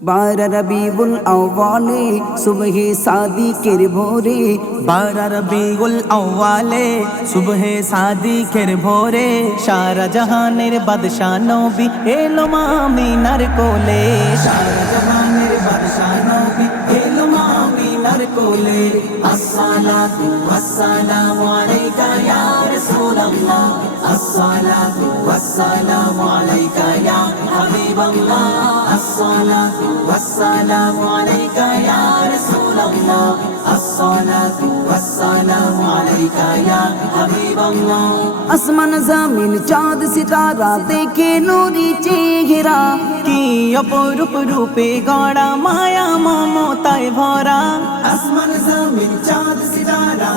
বারা রবিউল আউয়ালে সুবহে সাদিকের ভোরে বারা রবিউল আউয়ালে সুবহে সাদিকের ভোরে সারা জাহানের বাদশা নবী এলো মামিনার কোলে সারা জাহানের বাদশা নবী এলো মামিনার কোলে আসসালাতু ওয়াসসালামু আলাইকা ইয়া রাসূলুল্লাহ আসসালাতু ওয়াসসালামু আলাইকা ইয়া হাবিবাল্লাহ আসসালাতু ওয়াসসালামু আলাইকা ইয়া রাসূলুল্লাহ আসসালাতু ওয়াসসালামু আলাইকা ইয়া হাবিবাল্লাহ আসমান জমিন চাঁদ সিতারা দেখে নুরি চেহারা কি অপরূপ রূপে গড়া মায়া মমতায় ভরা আসমান জমিন চাঁদ সিতারা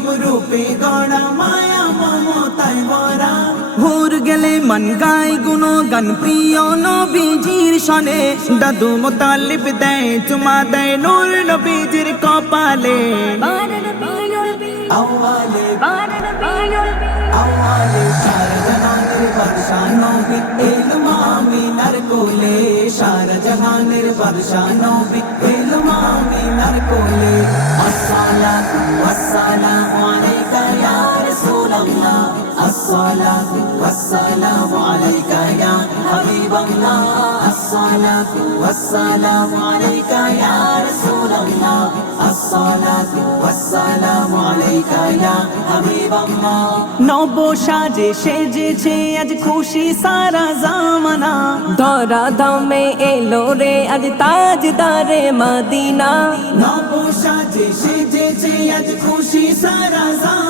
অপরূপ রূপে গড়া মায়া মমতায় ভরা। ভোর গেলে মন গায় গুণ গান প্রিয় নবীজির সনে। দাদু মোতালিব দেয় চুমা দেয় নূর নবীজির কপালে। আওয়ালে আওয়ালে সারা জাহানের বাদশা নবী এলো মামিনার কোলে সারা জাহানের বাদশা নবী এলো মামিনার কোলে আসসালাতু ওয়াসসালামু আলাইকা ইয়া রাসূলুল্লাহ আসসালাতু ওয়াসসালামু আলাইকা ইয়া হাবিবাল্লাহ আসসালাতু ওয়াসসালামু আলাইকা ইয়া রাসূলুল্লাহ আসসালাতু ওয়াসসালামু আলাইকা ইয়া হাবিবাল্লাহ নব সাজে সেজেছে, আজ খুশি সারা জামানা। দরা দামে এলো রে, আজ তাজদারে মাদিনা। নব সাজে সেজেছে, আজ খুশি সারা জামানা।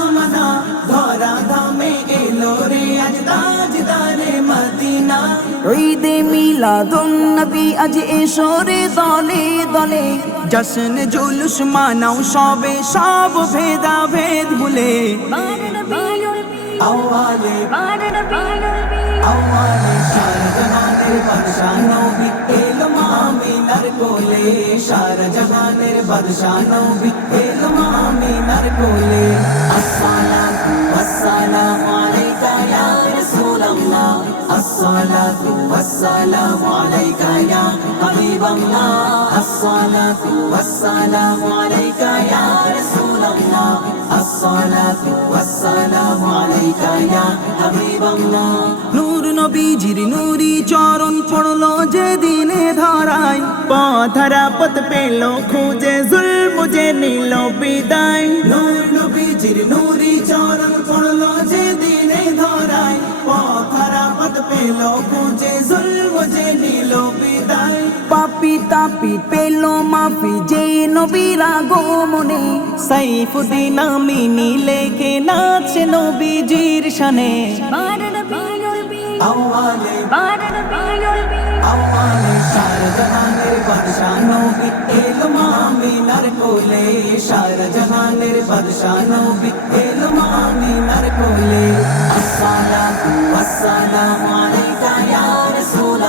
ঈদে মিলাদুন নবী আজ এসরে দলে দলে। জশ্ন জুলুস মানাও সবে সব ভেদা ভেদ ভুলে আওয়ালে আওয়ালে সারা জাহানের বাদশা নবী এলো মামিনার কোলে। সারা জাহানের বাদশা নবী এলো মামিনার কোলে। আসসালাতু আলাইকা ইয়া হাবিবাল্লাহ নূর নবীজির নূরি চরণ পড়ল যে দিনে ধরায়। পথরা পথ পেল খুঁজে জুলম যে নিল বিদায়। নূর নবীজির নূরি পেল খুঁজে জুলম যে নিল বিদায় পাপি তাপি পেল মাফি যে নবীরা গোমনে সাইফুদ্দিন আমিনী লেখে নাচে নবীজির শানে আওয়ালে আওয়ালে সারা জাহানের বাদশা নবী এলো মামিনার কোলে সারা জাহানের বাদশা নবী এলো মামিনার কোলে আলাইকা ইয়া